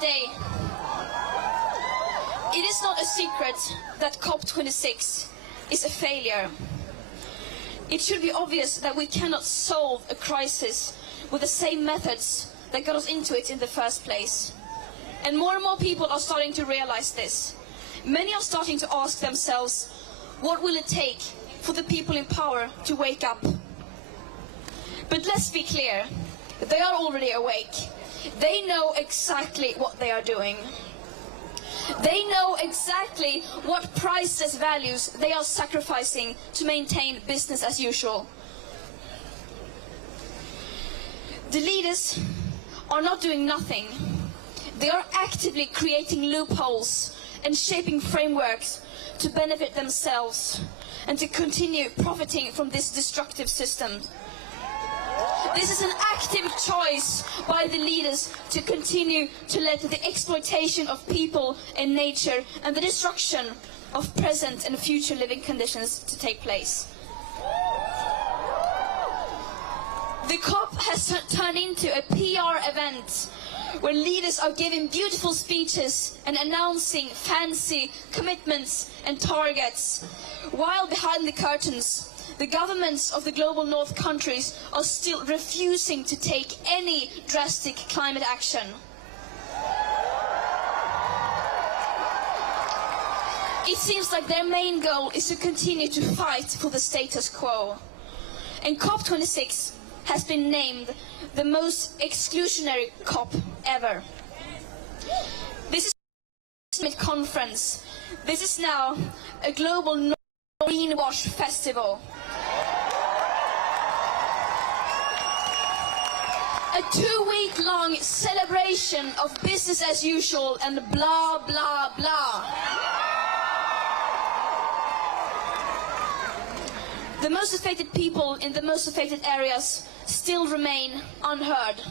day, it is not a secret that COP26 is a failure. It should be obvious that we cannot solve a crisis with the same methods that got us into it in the first place. And more people are starting to realize this. Many are starting to ask themselves, what will it take for the people in power to wake up? But let's be clear, they are already awake. They know exactly what they are doing. They know exactly what priceless values they are sacrificing to maintain business as usual. The leaders are not doing nothing. They are actively creating loopholes and shaping frameworks to benefit themselves and to continue profiting from this destructive system. This is an active choice by the leaders to continue to let the exploitation of people and nature and the destruction of present and future living conditions to take place. The COP has turned into a PR event where leaders are giving beautiful speeches and announcing fancy commitments and targets, while behind the curtains, the governments of the global north countries are still refusing to take any drastic climate action. It seems like their main goal is to continue to fight for the status quo. And COP26 has been named the most exclusionary COP ever. This is a climate conference. This is now a global greenwash festival. A 2-week-long celebration of business as usual and blah, blah, blah. The most affected people in the most affected areas still remain unheard.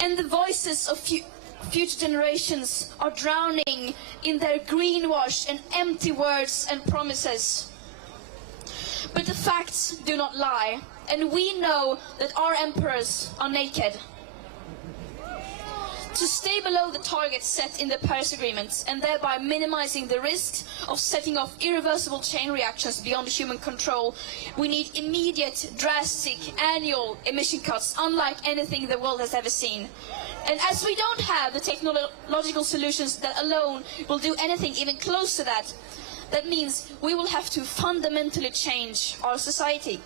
And the voices of future generations are drowning in their greenwash and empty words and promises. But the facts do not lie, and we know that our emperors are naked. To stay below the targets set in the Paris Agreement and thereby minimizing the risks of setting off irreversible chain reactions beyond human control, we need immediate, drastic, annual emission cuts unlike anything the world has ever seen. And as we don't have the technological solutions that alone will do anything even close to that, that means we will have to fundamentally change our society.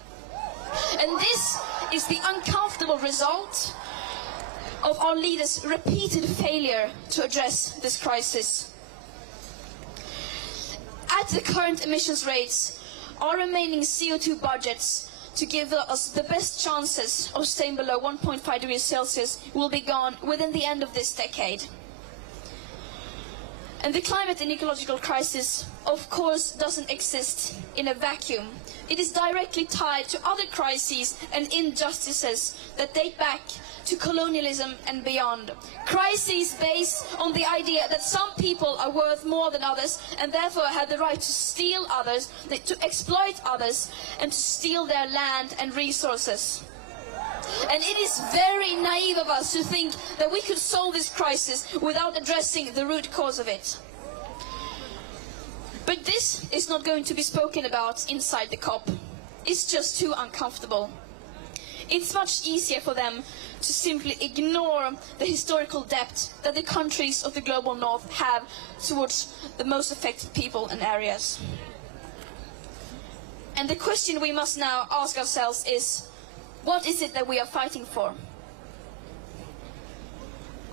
And this is the uncomfortable result of our leaders' repeated failure to address this crisis. At the current emissions rates, our remaining CO2 budgets to give us the best chances of staying below 1.5 degrees Celsius will be gone within the end of this decade. And the climate and ecological crisis, of course, doesn't exist in a vacuum. It is directly tied to other crises and injustices that date back to colonialism and beyond. Crises based on the idea that some people are worth more than others and therefore have the right to steal others, to exploit others, and to steal their land and resources. And it is very naive of us to think that we could solve this crisis without addressing the root cause of it. But this is not going to be spoken about inside the COP. It's just too uncomfortable. It's much easier for them to simply ignore the historical debt that the countries of the global north have towards the most affected people and areas. And the question we must now ask ourselves is, what is it that we are fighting for?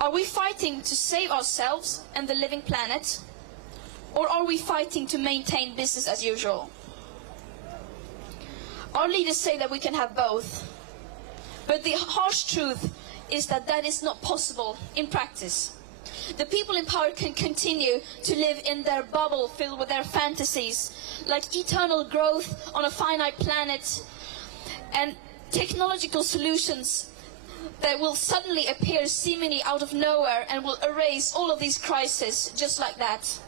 Are we fighting to save ourselves and the living planet? Or are we fighting to maintain business as usual? Our leaders say that we can have both. But the harsh truth is that that is not possible in practice. The people in power can continue to live in their bubble filled with their fantasies, like eternal growth on a finite planet and technological solutions that will suddenly appear seemingly out of nowhere and will erase all of these crises just like that.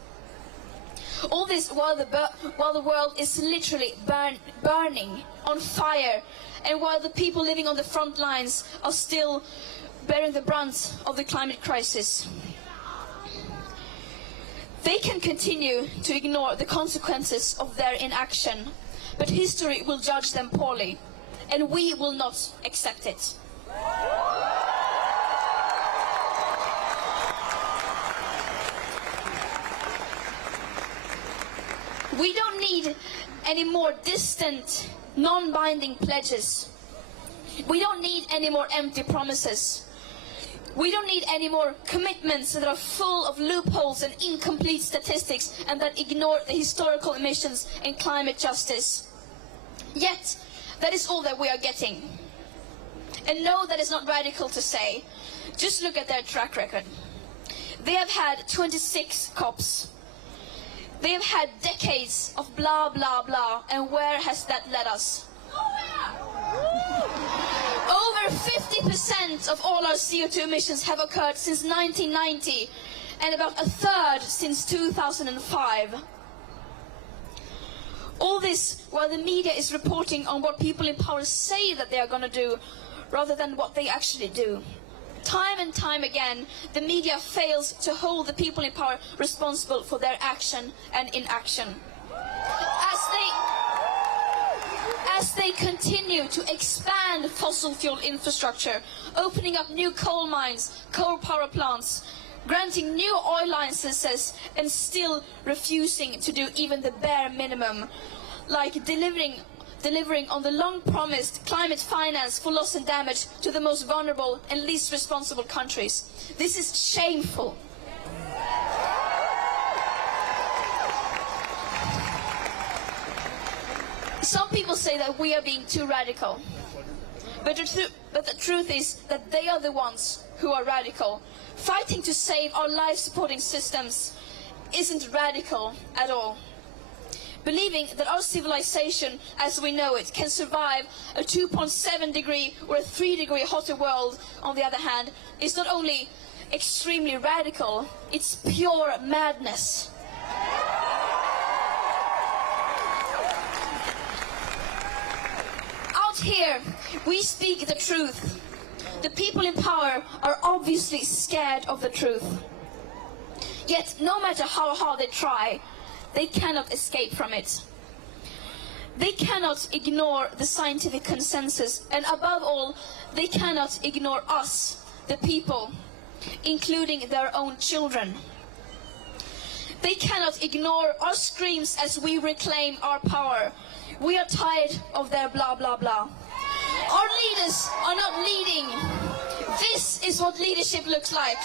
All this while the world is literally burning on fire, and while the people living on the front lines are still bearing the brunt of the climate crisis. They can continue to ignore the consequences of their inaction, but history will judge them poorly, and we will not accept it. We don't need any more distant, non-binding pledges. We don't need any more empty promises. We don't need any more commitments that are full of loopholes and incomplete statistics and that ignore the historical emissions and climate justice. Yet, that is all that we are getting. And no, that is not radical to say. Just look at their track record. They have had 26 COPs. They have had decades of blah, blah, blah, and where has that led us? Over 50% of all our CO2 emissions have occurred since 1990, and about a third since 2005. All this while the media is reporting on what people in power say that they are going to do, rather than what they actually do. Time and time again, the media fails to hold the people in power responsible for their action and inaction. As they continue to expand fossil fuel infrastructure, opening up new coal mines, coal power plants, granting new oil licenses, and still refusing to do even the bare minimum, like delivering on the long-promised climate finance for loss and damage to the most vulnerable and least responsible countries. This is shameful. Some people say that we are being too radical, but the truth is that they are the ones who are radical. Fighting to save our life-supporting systems isn't radical at all. Believing that our civilization as we know it can survive a 2.7 degree or a 3 degree hotter world, on the other hand, is not only extremely radical, it's pure madness. Out here, we speak the truth. The people in power are obviously scared of the truth. Yet, no matter how hard they try, they cannot escape from it. They cannot ignore the scientific consensus, and above all, they cannot ignore us, the people, including their own children. They cannot ignore our screams as we reclaim our power. We are tired of their blah, blah, blah. Our leaders are not leading. This is what leadership looks like.